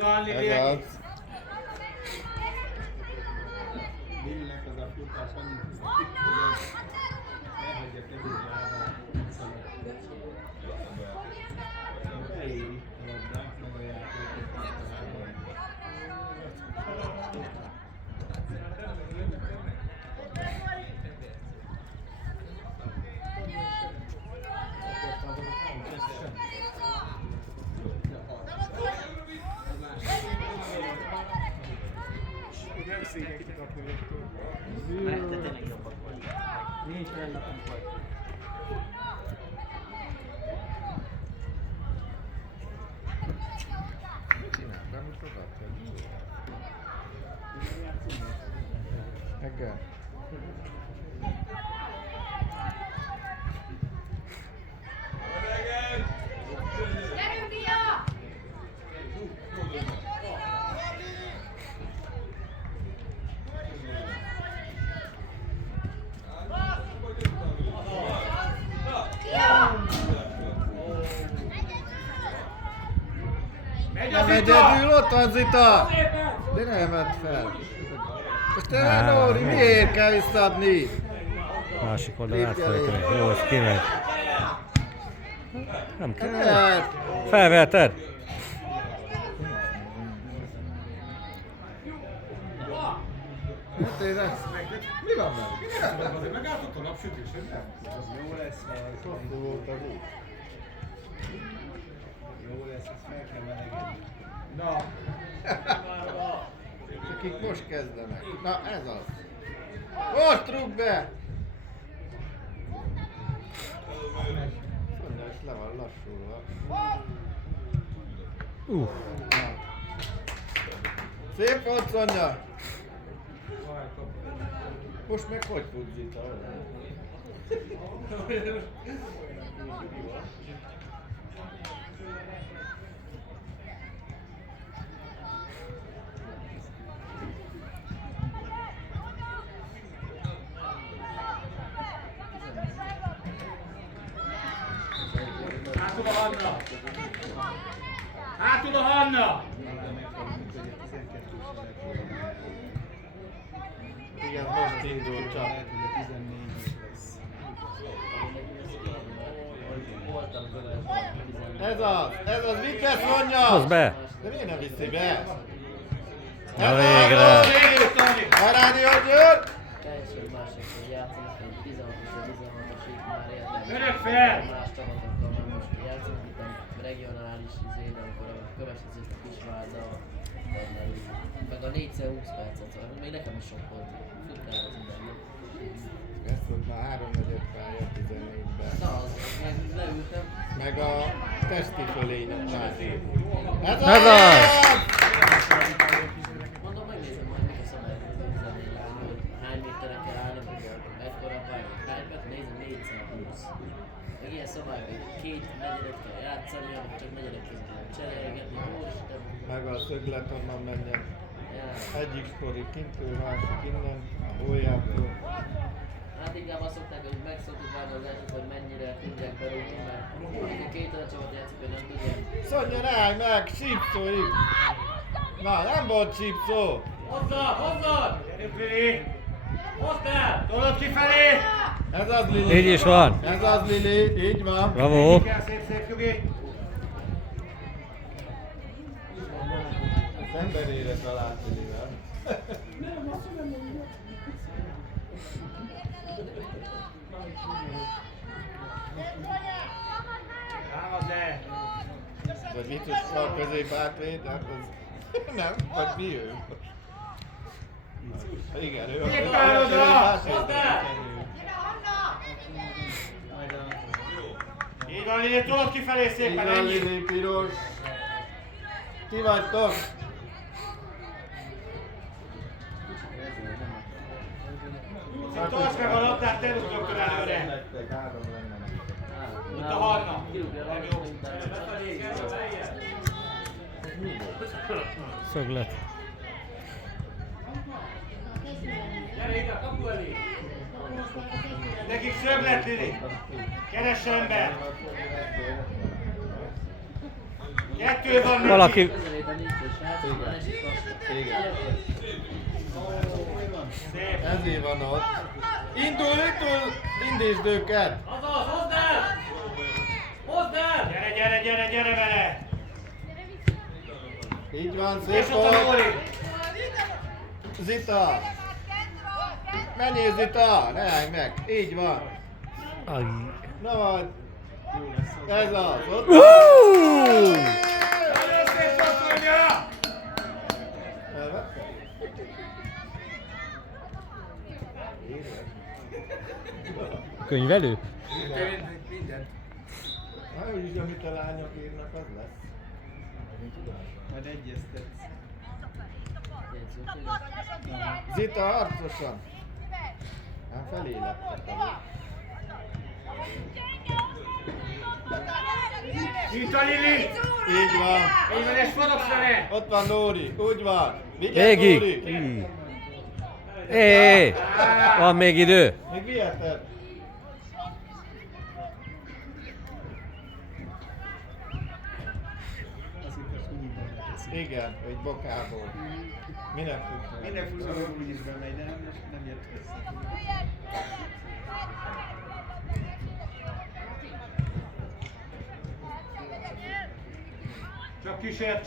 van, Lili? Ez az. Lilinek az a futás annyit hogy elhagyja kezét lábát, eléri a labdát, meg a játékot. Nem szégyen kitatni rögtön. Mert te tényleg jobbak vagy. Nincs olyan napunk vagy. Mit csinál? Bemutogat? Eggen. Gyerünk, Dia! Megy Nem az Zita! egyedül, ott van Zita! De nem emelt fel. Most te Nóri, miért kell visszaadni? Másik oldalon átfolytani. Jó, ez kimegy. Nem kell. Hát, Felverted? hát én ezt... Mi van velük? Azért megálltott a napsütés, hogy nem? Az jó lesz, mert Hosszú volt az út. jó lesz, ezt fel kell melegedni. Na, Akik most kezdenek. Na ez az. Most rúg be! Mondja, és le van lassulva. Na. Szép volt, Szonya! Most meg hogy fut Zita? hátul a Hanna! Hátul a Hanna! Igen, most indult csak. Ez az, mit vesz Szonya? Hozd be! De miért nem viszi be? Na végre! Harádi, hogy jön? Teljesen másik, hogy játszanak, hogy 16-os vagy 16-osig már érdekel. Öreg fel! Más csapatokkal már most játszanak itt a regionális izén, amikor a következő a Kisvárda, meg a 4x20 percet, szóval még nekem is sok volt. Futnál az mindenben. Ezt volt már 3-4 pálya 14-ben. Na, az, meg leültem. Meg a testi fölényen már. Ez Ez az! Mondom, megnézem majd, mik a szabályok 14-ben, hogy hány méterre kell állni, vagy ekkora pályán, hány méter, nézem 420. Meg ilyen szabályok, hogy 2 negyedet kell játszani, amit csak negyedek között lehet cserélgetni, úristen. Meg a szöglet onnan menjen. Ja. Egyik skori kintől, másik innen, a hójától. Hát inkább azt szokták, hogy megszoktuk várni az elsőt, hogy mennyire tudják berúgni, mert amikor két olyan csapat játszik, hogy nem tudják. Szonya, ne állj meg, sípszóig! Na, nem volt sípszó! Hozzad! Hozzad! Gyerünk, Lili! Hozd el! Tolod kifelé! Ez az, Lili! Így is van. Ez az, Lili, így van. Bravo! Kell szép Nyugi! Az emberére talált Lilivel. Támad le! Vagy Vitus fal közép átvéd, hát az... Nem, vagy mi ő? Igen, ő Szép a pályodra! Hozd el! Így van, Lili, tolod kifelé szépen, Így van, ennyi! Lili, piros. Ti vagytok? Tartsd meg a labdát, te rúgd rögtön előre! Nektek 3 lenne. Ott a Hanna! Kirúgja a Nem labdát, jó! mint Szöglet. Gyere ide, kapu elé! Nekik szöglet, Lili! Keress ember! Kettő van neki. Valaki... Közelében nincs egy srác, hogy esik vasra. Igen. Szép. Ezért van ott. Indul! Indítsd őket! Azaz, hozd el! Hozd el! Gyere vele! Így van, És szép ott a volt! Nóri! Zita! Menjél Zita! Ne állj meg! Így van! Aj. Na vagy! Ez az! Ott! Nagyon szép passzolja! Elvette? Könyvelő? Na, úgyis, amit a lányok írnak, az lesz. Majd egyeztetsz. Zita, harcosan! Hát felé lettek a Mint a Lili! Így van! Így van, és forogsz vele! Ott van Nóri! Úgy van! Vigyázz Végig! Nóri! Így. Hé! Van még idő? Még viheted! Azt hittem, hogy mindent teszik. Igen, egy bokából. Minek függ? Minden fúzóról úgyis bemegy, de nem jött össze. Csak kísérd!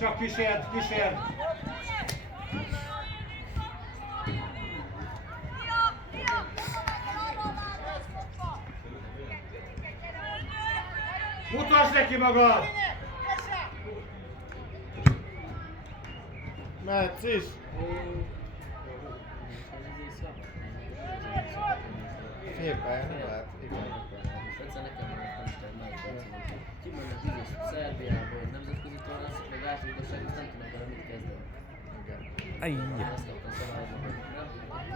Mutasd neki magad! Mehetsz is! Szépen, nem lehet. Igen. Egyszer nekem mondtam, hogy nem tudom, kimennek bizonyos Szerbiából, nemzetközi tornászok, meg átlagosságos, nem tudnak vele mit kezdeni. Igen. Aj. Azt kaptam szabályban, hogy nem, akkor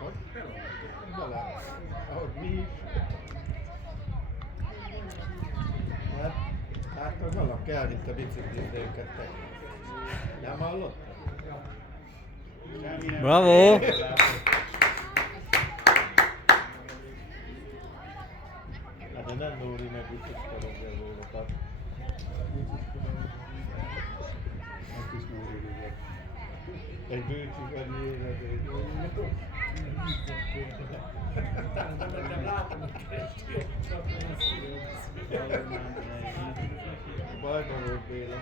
Hogy? Bele. Ahogy mi is. Hát a valaki elvitte biciklizde őket te. Nem hallott? Bravo! Hát de nem Nóri meg biciklarozza a gólokat. Azt is Nóri rúgott. Egy bőcsik annyi élet, egy Bajban volt Béla.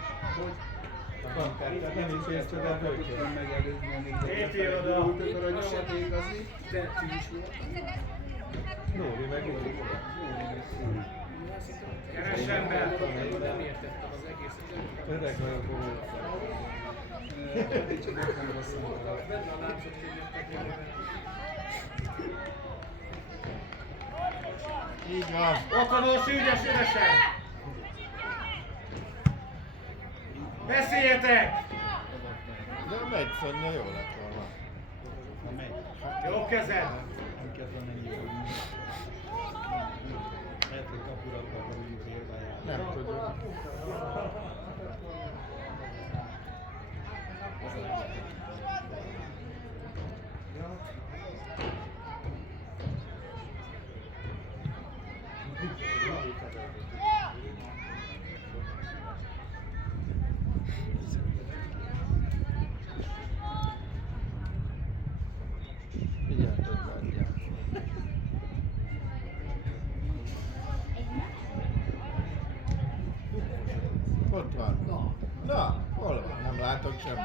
A bankártát nem is érsz oda a bőcsét. Nem megelőzni, amíg Lépjél oda. Volt akkor a nyomat igazi, de tűz volt. Nóri meg úgy. Keressen be! Öreg vagyok volt. Csak ott nem rosszul. Így van. Ott van Orsi, ügyesen! Beszéljetek! De megy Szonya, jó lett volna. Na megy. Jó kezed! Nem kellett volna ennyi volna. Lehet, hogy kapura akartam úgy félbe járni. Nem tudjuk. Figyelj, hogy látják. Ott van. Na, hol van? Nem látok semmit.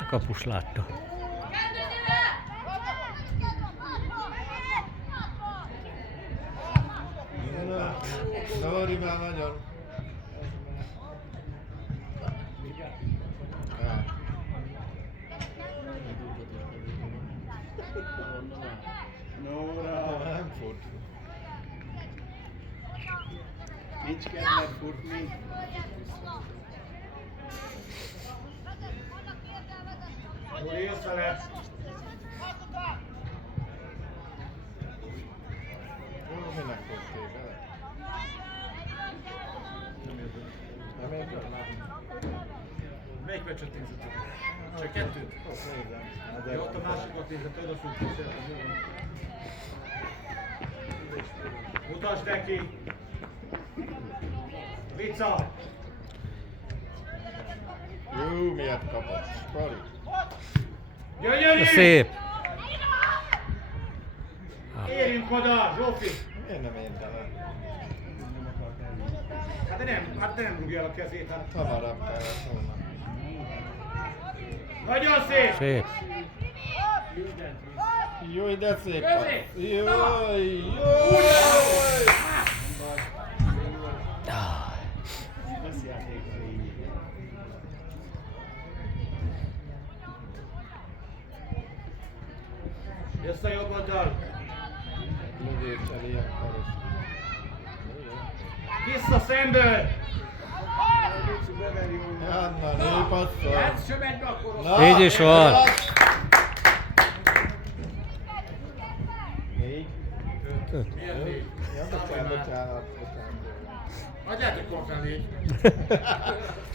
A kapus látta. Nóri már nagyon. Hát. Nóra! Nem fut. Nincs kedved futni. Úri, jössz vele. Jó, minek fogtél bele? Nem érted már? Melyik meccset nézett? Csak kettőt? Jó, ott a másikat nézett, oda függ. Mutasd neki! Vica! Jó, miért kapott? Kari. Gyönyörű! Szép! Érjünk oda, Zsófi! Miért nem érte le? Nem akart elvinni. Hát de nem rúgja el a kezét. Hát. Hamarabb kellett volna. Nagyon szép! Szép! Jaj, de szép! Közé! Jaj, jaj! Lesz játékra így. Jössz a jobb oldal! Lövéssel ilyenkor is. Vissza szemből! Anna, népasszol! sem megy be akkor! Na, Így is van. Négy. Milyen négy? Ja, bocsánat. Adjátok korkán négy!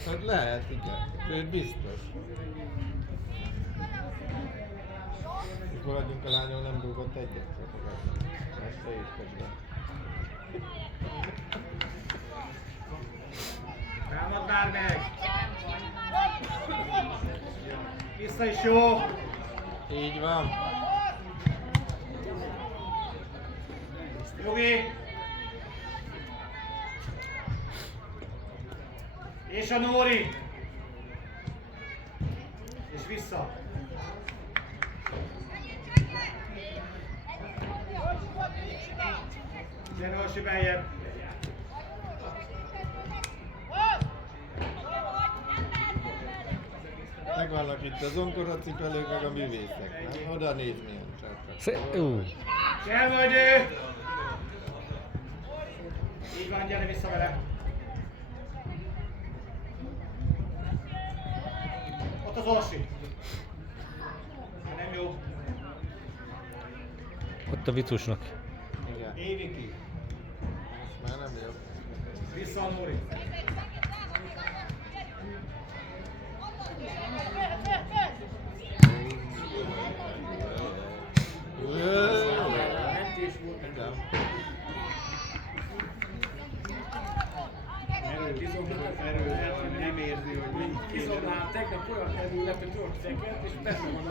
Hát lehet, igen. Sőt, biztos. És maradjunk a lányon, nem rúgott egyet. Este is közben. Támad már meg! Vissza is jó! Így van. Jogi! És a Nóri! És vissza! Gyere, Orsi, beljebb! Megvannak itt az onkoracipelők, meg a művészek. Nem? Oda néz milyen csápra. Szép! Kell vagy ő! Így van, gyere vissza vele! Ott az Orsi! Nem jó! Ott a vicusnak. Igen. Éviki! Most már nem jó. Vissza a Nóri! Erő, nem érzi, hogy mit Izomlán tegnap olyan erőlet, hogy tudok szeket, és persze van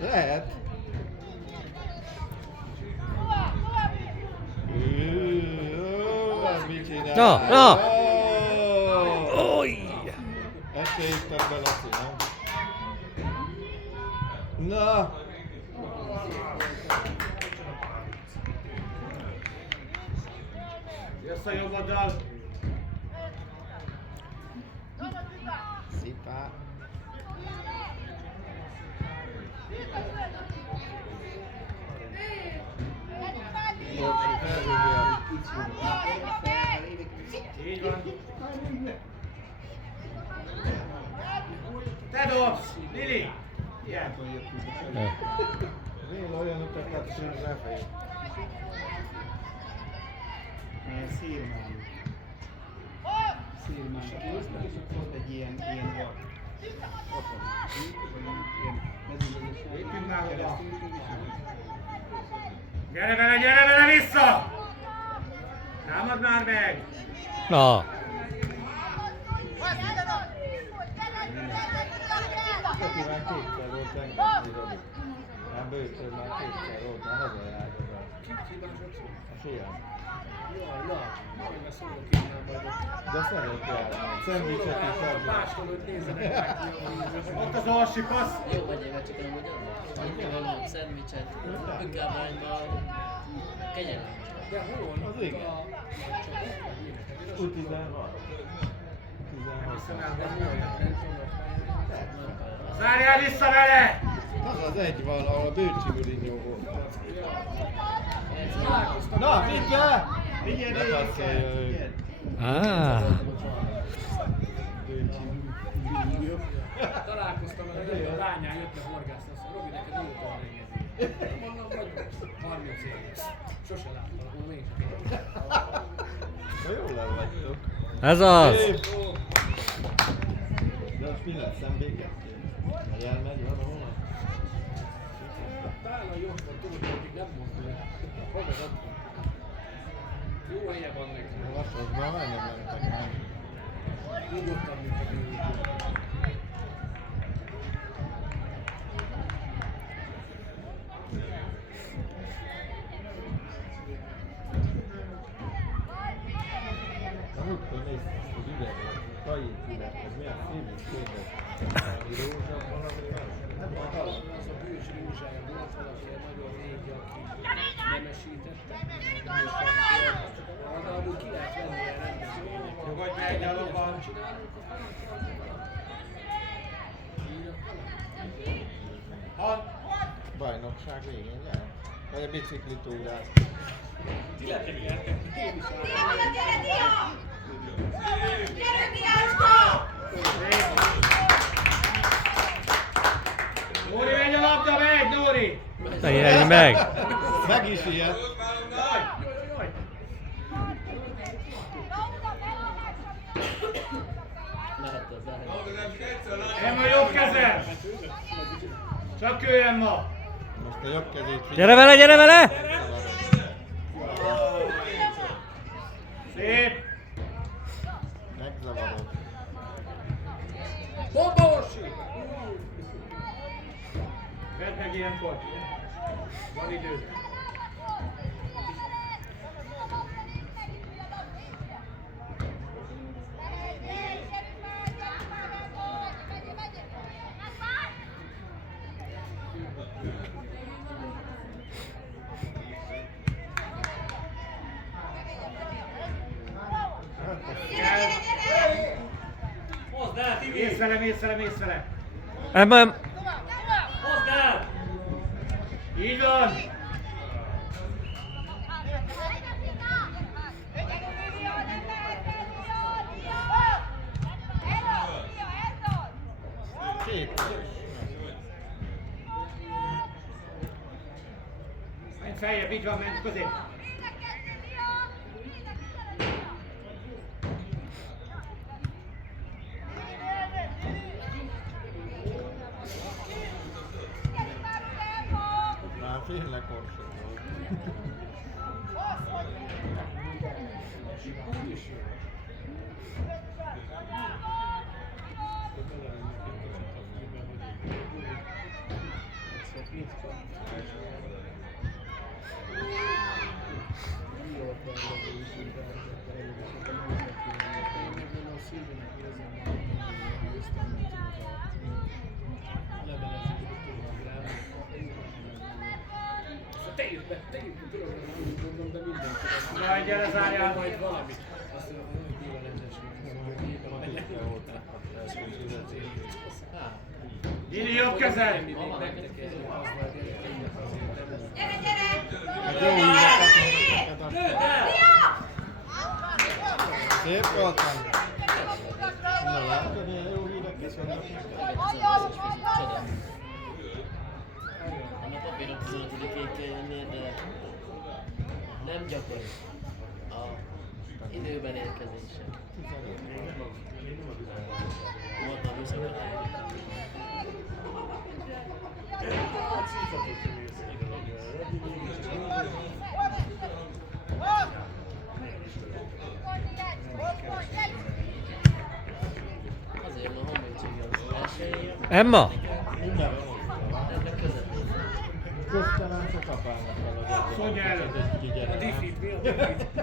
Lehet. Az mit csinál? Na! Ó! Oj! Ezt se írtam be, Laci, nem? Na! Jössz a jobb oldal! Szipá. Borsi felrúgja. Így van! Te dobsz! Lili! Ilyen! Vél olyan utakat szűr befelé. Szírmán. Szírmán. Volt egy ilyen var. Ott van. Ilyen mezőgazdaság. Lépjünk már oda! Gyere vele vissza! Támad már meg! Na! Kati már kétszer volt engedni, Robi. Már bőtől már kétszer volt, már hazajárdozás. A fiam. De szeret járni. Szendvicset is adni. Ott az Orsi, passz! Jó vagy éve, csak amúgy adnak szendvicset, önkábányban, kegyelem. Az igen. U16. 16. Zárjál vissza vele! Az az egy van, ahol a Bőcsi Mourinho volt. Na, figyelj! Figyelj, Bepasszolja őt. Találkoztam vele, a lányán jött le horgászni, azt mondja, Robi, neked nyújtóan engedély. Mondom, vagy 30 éves. Sose láttam, akkor még Na jól el vagytok. Ez az! Szép. De most mi lesz, MB2? Vagy elmegy valahol? talán a jobb van, tudod, hogy nem mozdul. Fogad adni. Jó helye van neki. A vasasban majdnem mentek meg. Nyugodtan, mint a bíró. Múltkor néztem, hogy üveg volt, kajét üveg, ez milyen szívű szépen. Valami rózsa, valami Nem tudom, az a bős rózsája volt valaki nagyon régi, aki nemesítette. De amúgy ki lehet venni ilyen rendezvények. Nyugodj meg, gyalogban! bajnokság végén jár. Vagy a biciklitúrás. Ti letekertek, én is Dia, gyere, Dia! Gyere, Diácska! Nóri, megy a labda, megy, Nóri! Ne ijedj meg! Meg is ilyet. Jaj! Emma jobb kezed! Csak jöjjön ma! Most a jobb kezét figyelj. Gyere vele, gyere vele! Szép! Megzavarod. Bomba, Orsi! Vedd meg ilyenkor! Van idő! Hozd el, Tibi! Mész vele, mész vele, mész vele! Ebben Hozd el! Így van! Két. Menj feljebb, így van, menj közé! Már félre korsó volt. Te írd be, tudom, hogy mondom, de mindenki. Na, gyere, zárjál! Majd valamit. Azt mondom, hogy nyilván Iri, jobb kezed! Gyere, gyere! Egy jó hívek Szép voltam. Na látod, milyen jó híreket vannak. A papírok 15-ig kell jönnie, de nem gyakori a időben érkezése. Volt a visszakarály. Azért ma honvédség az elsőjén. Emma! Minden van. Ennek közepén. Köztalán se kapálnak el az Szonya előtt. A diffit, mi a diffit?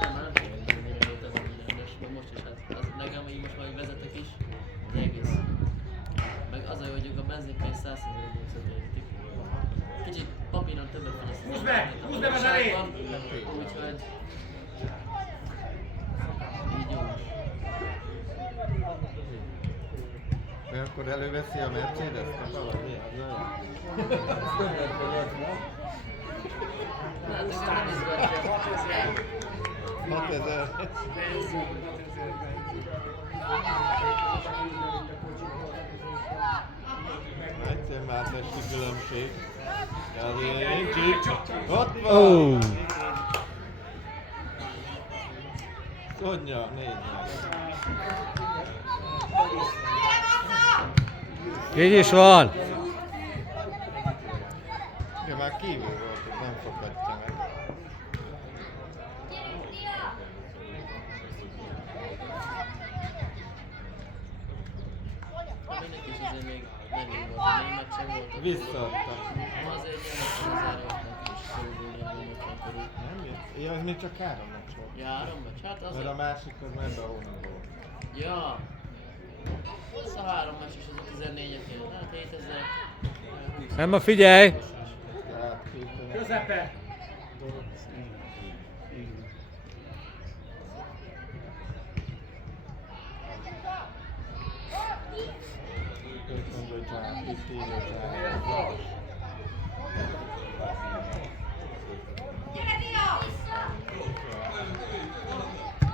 Nem, már nem tudom, hogy mennyire volt ez a villanyosos, most is hát, az nekem így most már így vezetek is, egy egész. Meg az a jó, hogy ők a benzinpénzt 100 000-ről érítik. Kicsit papíron többet fogyaszt az Húzd meg! embereket a Húzd meg az elét! valóságban, úgyhogy így jó. akkor előveszi a Mercedes-t, a valami az olyan. Ez többet vagy az, nem? Hát ez nem izgatja. 6000. Benzin, 6000 Egyszer már testi különbség. De azért nincs így. Ott van! Ó, Szonya, 4-0. így is van. Ja, már kívül volt, hogy nem fogadja meg. Mindenki is azért még nem így volt. A német sem volt. Visszaadta. Azért jönnek az ároknak is körülbelül ilyen 50 körül. Nem jött? Ja, ez még csak 3 meccs volt. Ja, 3 meccs? Hát Mert azért. a másik az már ebben a hónapban volt. Ja. Ez a 3 meccs és az a 14-et jön. Hát 7000. Emma, figyelj! Tehát kételen. Közepe! Ők mondja, hogy csak itt írja, csak. Gyere, Dia!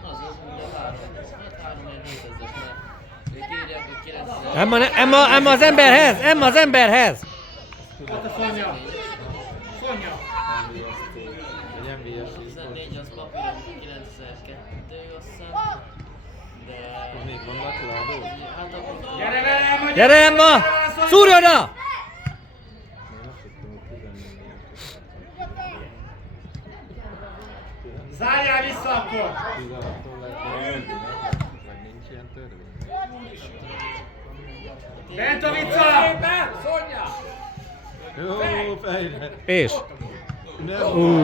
Az, mint a 3. Hát 3 ilyen 7000-es, mert ők írják, hogy 9000. Emma az emberhez! Emma az emberhez! Ott a Szonya! Szonya! Egy MVS is 14 az papíron 9002, azt hiszem. De... volt. Még vannak leadók? Hát akkor... Gyere velem! Gyere, Emma! Szúrj oda! Én azt hittem, hogy 14 Zárjál vissza akkor! 16-tól lehet meg nincs ilyen törvény. Bent a vicca! Szonya! Jó, fejre! És? Nem. Ú,